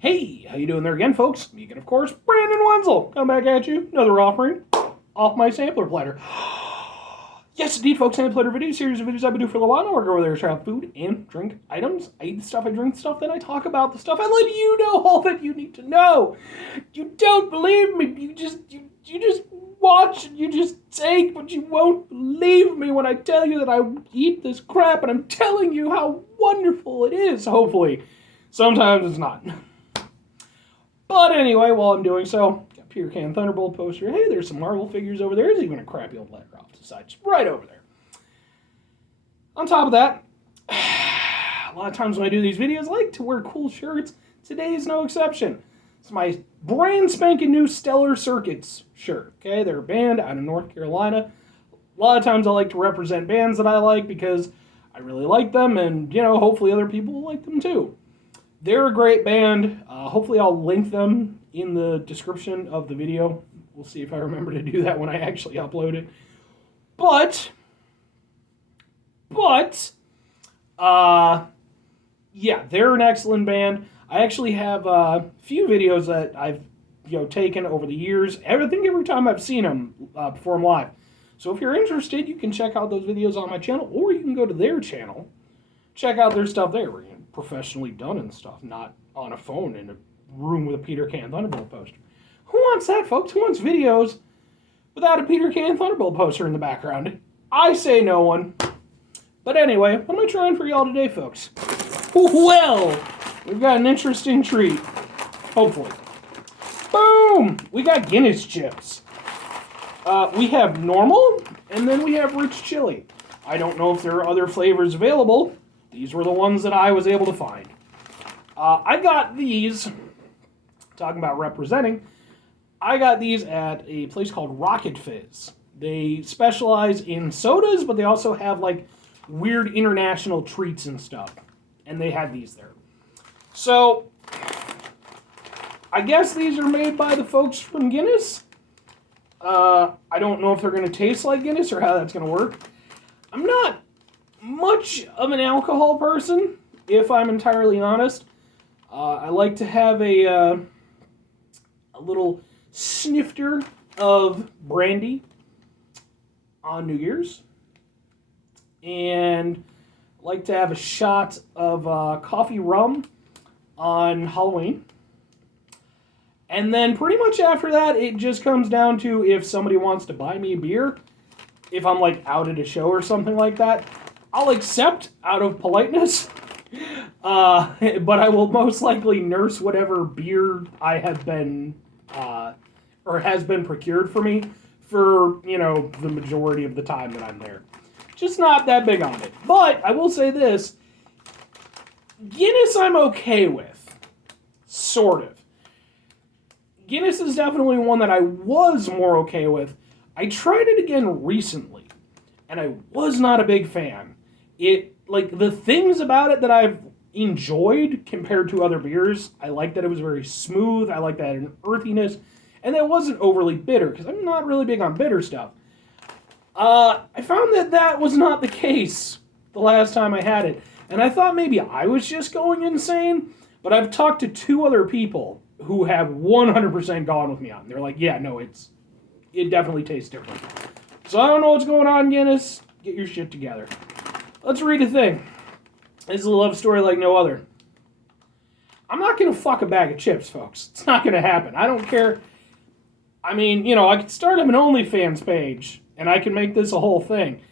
Hey, how you doing there again, folks? Megan, of course, Brandon Wenzel. Come back at you. Another offering off my sampler platter. Yes, indeed, folks, sampler platter video series of videos I've been doing for a while now. I go over there to try out food and drink items. I eat the stuff, I drink the stuff, then I talk about the stuff. I let you know all that you need to know. You don't believe me. You just watch and you just take, but you won't believe me when I tell you that I eat this crap, and I'm telling you how wonderful it is, hopefully. Sometimes it's not. But anyway, while I'm doing so, got Peter Can Thunderbolt poster. Hey, there's some Marvel figures over there. There's even a crappy old letter off to the side, just right over there. On top of that, a lot of times when I do these videos, I like to wear cool shirts. Today is no exception. It's my brand spanking new Stellar Circuits shirt. Okay, they're a band out of North Carolina. A lot of times I like to represent bands that I like because I really like them, and hopefully other people will like them too. They're a great band. Hopefully I'll link them in the description of the video. We'll see if I remember to do that when I actually upload it. But, yeah, they're an excellent band. I actually have a few videos that I've taken over the years. I think every time I've seen them perform live. So if you're interested, you can check out those videos on my channel, or you can go to their channel, check out their stuff there. Professionally done and stuff, not on a phone in a room with a Peter Can Thunderbolt poster. Who wants that, folks? Who wants videos without a Peter Can Thunderbolt poster in the background? I say no one. But anyway, what am I trying for y'all today, folks? Well, we've got an interesting treat. Hopefully. Boom! We got Guinness chips. We have normal, and then we have rich chili. I don't know if there are other flavors available. These were the ones that I was able to find. I got these, talking about representing, I got these at a place called Rocket Fizz. They specialize in sodas, but they also have like weird international treats and stuff. And they had these there. So, I guess these are made by the folks from Guinness. I don't know if they're going to taste like Guinness or how that's going to work. I'm not much of an alcohol person, if I'm entirely honest. I like to have a little snifter of brandy on New Year's, and I like to have a shot of coffee rum on Halloween. And then pretty much after that, it just comes down to if somebody wants to buy me a beer, if I'm like out at a show or something like that, I'll accept out of politeness, but I will most likely nurse whatever beer I have been, or has been procured for me for, the majority of the time that I'm there. Just not that big on it. But I will say this, Guinness I'm okay with, sort of. Guinness is definitely one that I was more okay with. I tried it again recently, and I was not a big fan. The things about it that I've enjoyed compared to other beers, I like that it was very smooth, I like that an earthiness, and it wasn't overly bitter, because I'm not really big on bitter stuff. I found that was not the case the last time I had it, and I thought maybe I was just going insane, but I've talked to two other people who have 100% gone with me on it. They're like, yeah, no, it definitely tastes different. So I don't know what's going on, Guinness. Get your shit together. Let's read a thing. This is a love story like no other. I'm not going to fuck a bag of chips, folks. It's not going to happen. I don't care. I mean, I could start up an OnlyFans page, and I can make this a whole thing.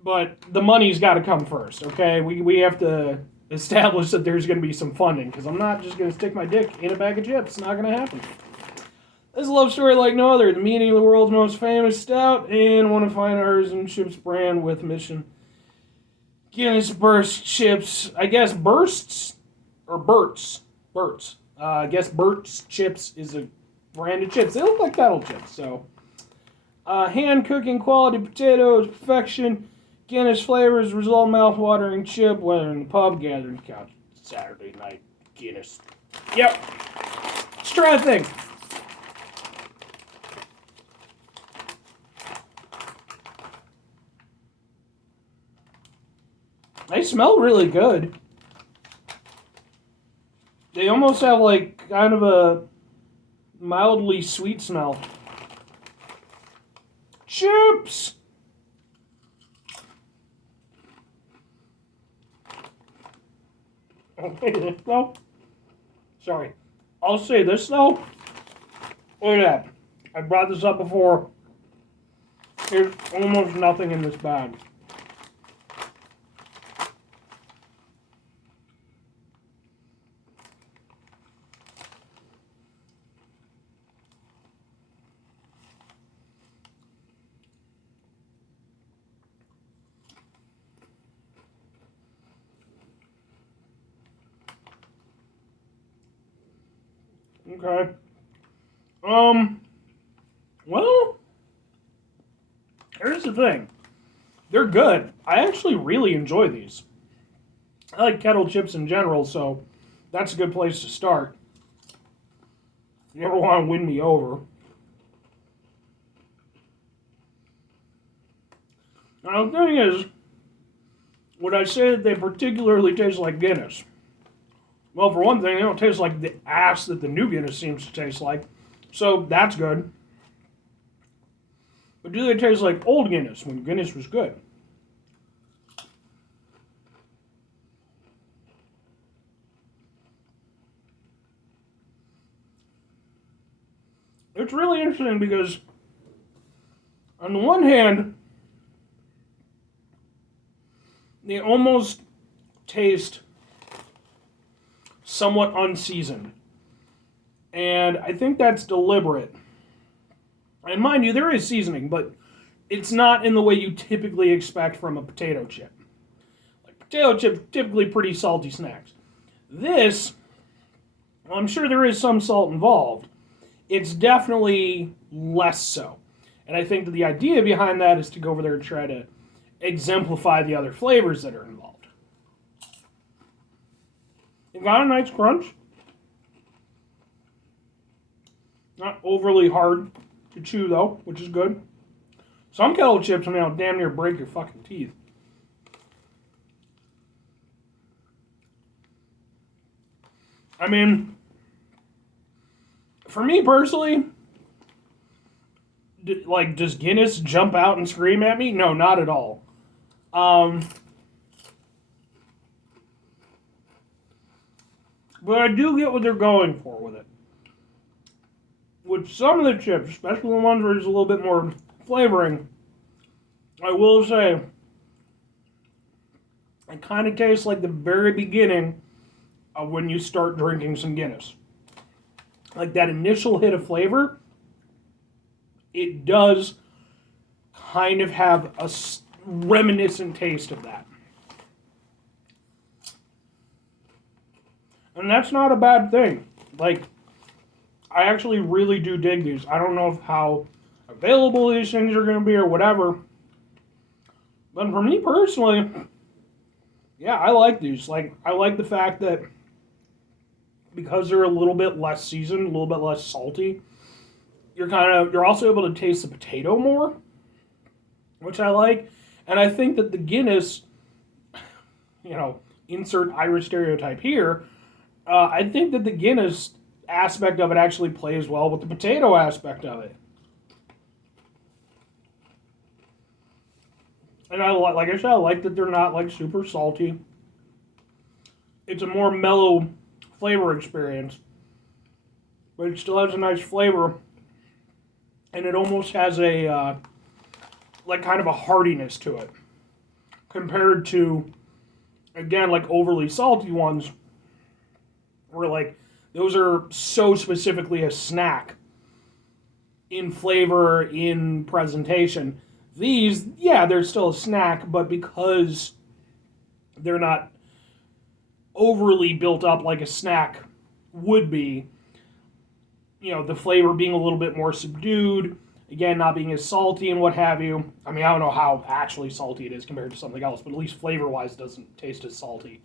But the money's got to come first, okay? We have to establish that there's going to be some funding, because I'm not just going to stick my dick in a bag of chips. It's not going to happen. This is a love story like no other. The meaning of the world's most famous stout, and one of fine ours and chips brand with mission. Guinness Burst chips. I guess Bursts or Burt's. Burt's. I guess Burt's chips is a brand of chips. They look like Kettle chips. So, hand cooking quality potatoes, perfection. Guinness flavors result in mouth-watering chip. Whether in the pub, gathering couch, Saturday night. Guinness. Yep. Let's try the thing. They smell really good. They almost have like kind of a mildly sweet smell. Chips! Okay, well, sorry. I'll say this though. Look at that. I brought this up before. There's almost nothing in this bag. Okay. Well, here's the thing. They're good. I actually really enjoy these. I like Kettle chips in general, so that's a good place to start. You ever want to win me over. Now, the thing is, would I say that they particularly taste like Guinness? Well, for one thing, they don't taste like the ass that the new Guinness seems to taste like, so that's good. But do they taste like old Guinness when Guinness was good? It's really interesting because, on the one hand, they almost taste somewhat unseasoned. And I think that's deliberate. And mind you, there is seasoning, but it's not in the way you typically expect from a potato chip. Like potato chips, typically pretty salty snacks. This, well, I'm sure there is some salt involved. It's definitely less so. And I think that the idea behind that is to go over there and try to exemplify the other flavors that are involved. It got a nice crunch. Not overly hard to chew though, which is good. Some Kettle chips, I mean, will damn near break your fucking teeth. I mean, for me personally, like, does Guinness jump out and scream at me? No, not at all. But I do get what they're going for with it. With some of the chips, especially the ones where there's a little bit more flavoring, I will say, it kind of tastes like the very beginning of when you start drinking some Guinness. Like that initial hit of flavor, it does kind of have a reminiscent taste of that. And that's not a bad thing. Like, I actually really do dig these. I don't know how available these things are going to be or whatever. But for me personally, yeah, I like these. Like, I like the fact that because they're a little bit less seasoned, a little bit less salty, you're also able to taste the potato more, which I like. And I think that the Guinness, insert Irish stereotype here, I think that the Guinness aspect of it actually plays well with the potato aspect of it. And like I said, I like that they're not like super salty. It's a more mellow flavor experience, but it still has a nice flavor, and it almost has a like kind of a heartiness to it compared to, again, like overly salty ones where like those are so specifically a snack in flavor, in presentation. These, yeah, they're still a snack, but because they're not overly built up like a snack would be, the flavor being a little bit more subdued, again, not being as salty and what have you. I mean, I don't know how actually salty it is compared to something else, but at least flavor-wise, it doesn't taste as salty.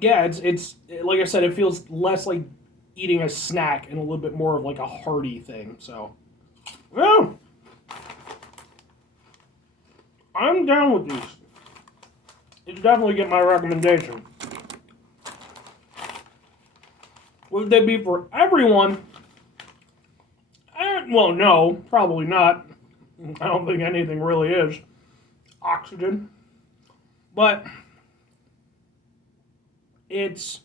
Yeah, it's like I said, it feels less like eating a snack and a little bit more of like a hearty thing. So, well, I'm down with these. It's definitely get my recommendation. Would they be for everyone? Well, no, probably not. I don't think anything really is oxygen. But it's...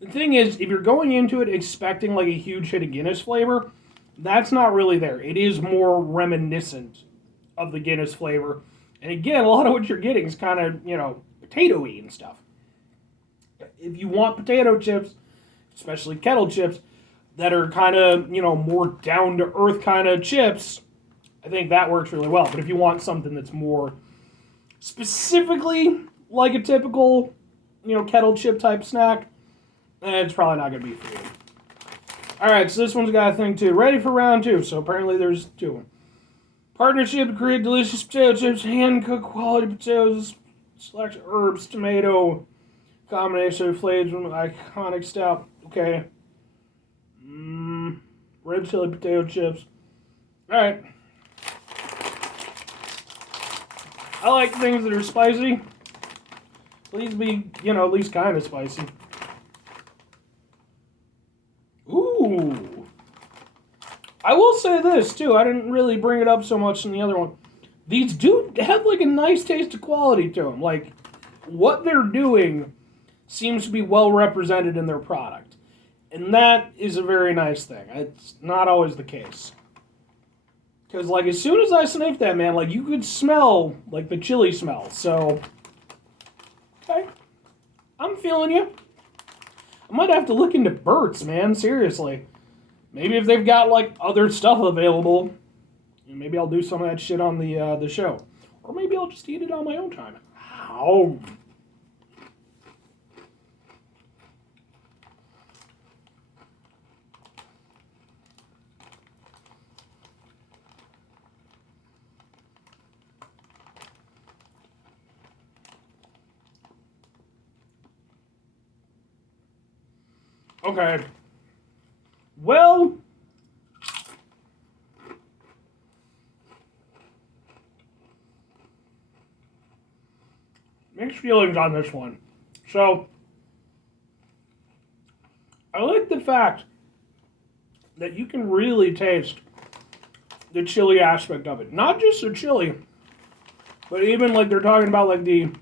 The thing is, if you're going into it expecting like a huge hit of Guinness flavor, that's not really there. It is more reminiscent of the Guinness flavor. And again, a lot of what you're getting is kind of, potato-y and stuff. If you want potato chips, especially Kettle chips, that are kind of, more down-to-earth kind of chips, I think that works really well. But if you want something that's more specifically like a typical, Kettle chip type snack, it's probably not going to be for you. Alright, so this one's got a thing too. Ready for round 2. So apparently there's 2. Partnership to create delicious potato chips, hand-cooked quality potatoes, select herbs, tomato, combination of flavors from iconic stout. Okay. Red chili potato chips. Alright. I like things that are spicy. Please be, at least kind of spicy. Ooh. I will say this, too. I didn't really bring it up so much in the other one. These do have, like, a nice taste of quality to them. Like, what they're doing seems to be well represented in their product. And that is a very nice thing. It's not always the case. Because, like, as soon as I sniffed that, man, like, you could smell, like, the chili smell. So, okay. I'm feeling you. I might have to look into Burt's, man. Seriously. Maybe if they've got, like, other stuff available, maybe I'll do some of that shit on the show. Or maybe I'll just eat it on my own time. Ow. Okay. Well, mixed feelings on this one. So, I like the fact that you can really taste the chili aspect of it. Not just the chili, but even like they're talking about like the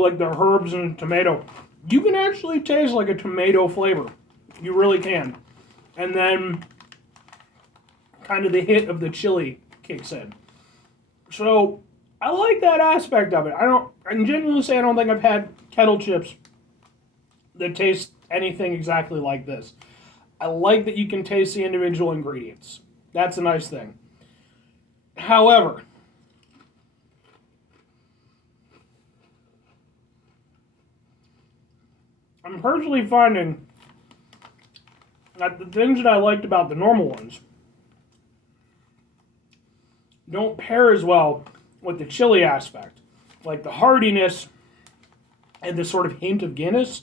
like the herbs and tomato. You can actually taste like a tomato flavor. You really can. And then kind of the hit of the chili kicks in. So I like that aspect of it. I can genuinely say I don't think I've had Kettle chips that taste anything exactly like this. I like that you can taste the individual ingredients. That's a nice thing. However, I'm personally finding that the things that I liked about the normal ones don't pair as well with the chili aspect. Like the heartiness and the sort of hint of Guinness.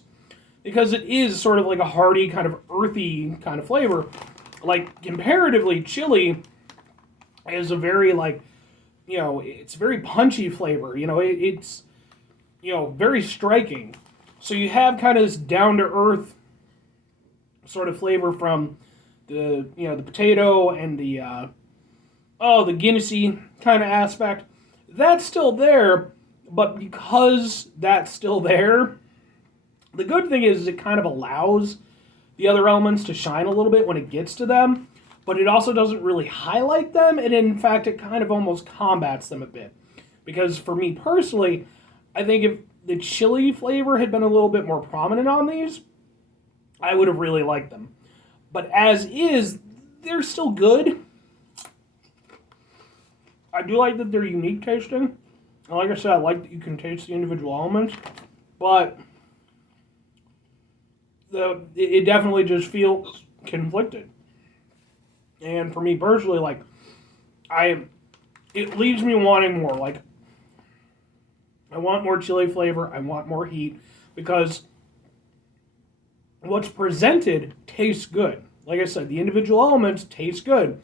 Because it is sort of like a hearty, kind of earthy kind of flavor. Like, comparatively, chili is a very, like, it's a very punchy flavor. It's, very striking. So you have kind of this down-to-earth sort of flavor from the, the potato and the Guinnessy kind of aspect. That's still there, but because that's still there, the good thing is it kind of allows the other elements to shine a little bit when it gets to them, but it also doesn't really highlight them, and in fact, it kind of almost combats them a bit. Because for me personally, I think if the chili flavor had been a little bit more prominent on these, I would have really liked them. But as is, they're still good. I do like that they're unique tasting. And like I said, I like that you can taste the individual elements, but it definitely just feels conflicted. And for me personally, like, it leaves me wanting more. Like, I want more chili flavor. I want more heat. Because what's presented tastes good. Like I said, the individual elements taste good.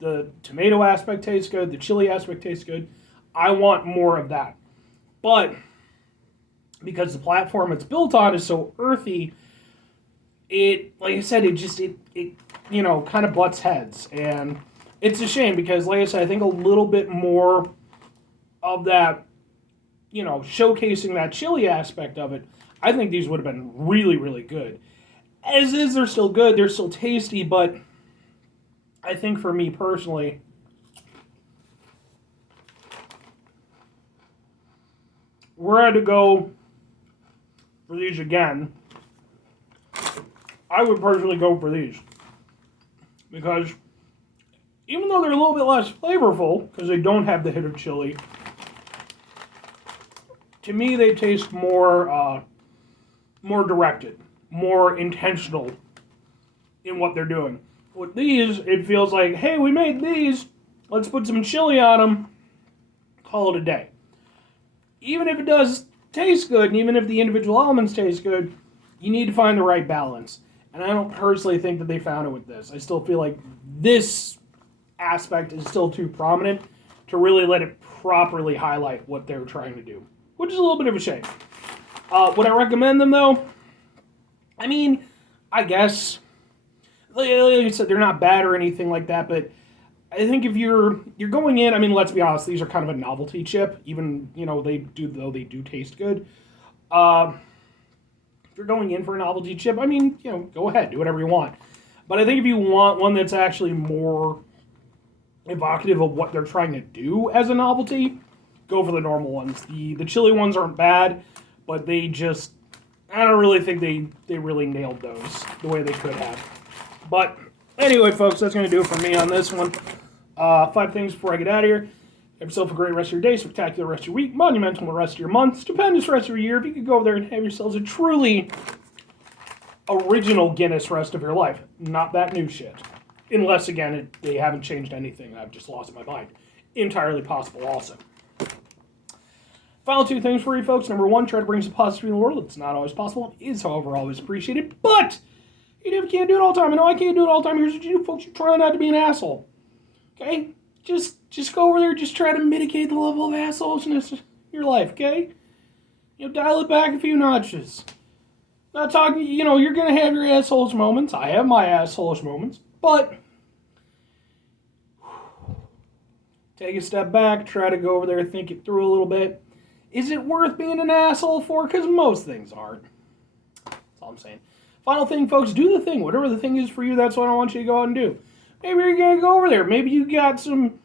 The tomato aspect tastes good. The chili aspect tastes good. I want more of that. But because the platform it's built on is so earthy, it, like I said, it kind of butts heads. And it's a shame because, like I said, I think a little bit more of that, showcasing that chili aspect of it, I think these would have been really, really good. As is, they're still good, they're still tasty, but I think for me personally, were I to go for these again, I would personally go for these. Because even though they're a little bit less flavorful, because they don't have the hit of chili, to me they taste more directed, more intentional in what they're doing. With these, it feels like, hey, we made these, let's put some chili on them, call it a day. Even if it does taste good, and even if the individual elements taste good, you need to find the right balance. And I don't personally think that they found it with this. I still feel like this aspect is still too prominent to really let it properly highlight what they're trying to do, which is a little bit of a shame. Would I recommend them, though? I mean, I guess. Like I said, they're not bad or anything like that, but I think if you're going in, I mean, let's be honest, these are kind of a novelty chip, even, they do taste good. If you're going in for a novelty chip, I mean, go ahead, do whatever you want. But I think if you want one that's actually more evocative of what they're trying to do as a novelty, go for the normal ones. The chili ones aren't bad, but I don't really think they really nailed those the way they could have. But anyway, folks, that's going to do it for me on this one. 5 things before I get out of here. Have yourself a great rest of your day, spectacular rest of your week, monumental rest of your month, stupendous rest of your year. If you could go over there and have yourselves a truly original Guinness rest of your life. Not that new shit. Unless, again, they haven't changed anything. I've just lost my mind. Entirely possible also. Final 2 things for you folks. Number 1, try to bring some positivity in the world. It's not always possible. It is, however, always appreciated. But even if you can't do it all the time, I know I can't do it all the time. Here's what you do, folks. You try not to be an asshole. Okay? Just go over there, just try to mitigate the level of assholeness in your life, okay? Dial it back a few notches. Not talking, you're going to have your assholes moments. I have my assholes moments. But take a step back, try to go over there, think it through a little bit. Is it worth being an asshole for? Because most things aren't. That's all I'm saying. Final thing, folks, do the thing. Whatever the thing is for you, that's what I want you to go out and do. Maybe you're going to go over there. Maybe you got some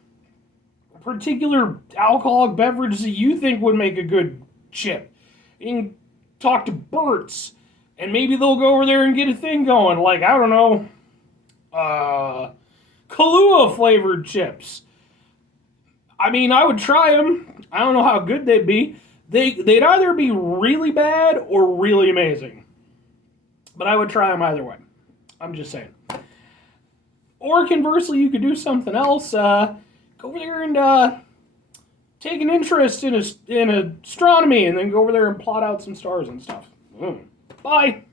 particular alcoholic beverage that you think would make a good chip. You can talk to Burt's, and maybe they'll go over there and get a thing going. Like, I don't know, Kahlua flavored chips. I mean, I would try them. I don't know how good they'd be. They'd either be really bad or really amazing. But I would try them either way. I'm just saying. Or conversely, you could do something else. Go over there and take an interest in astronomy, and then go over there and plot out some stars and stuff. Bye.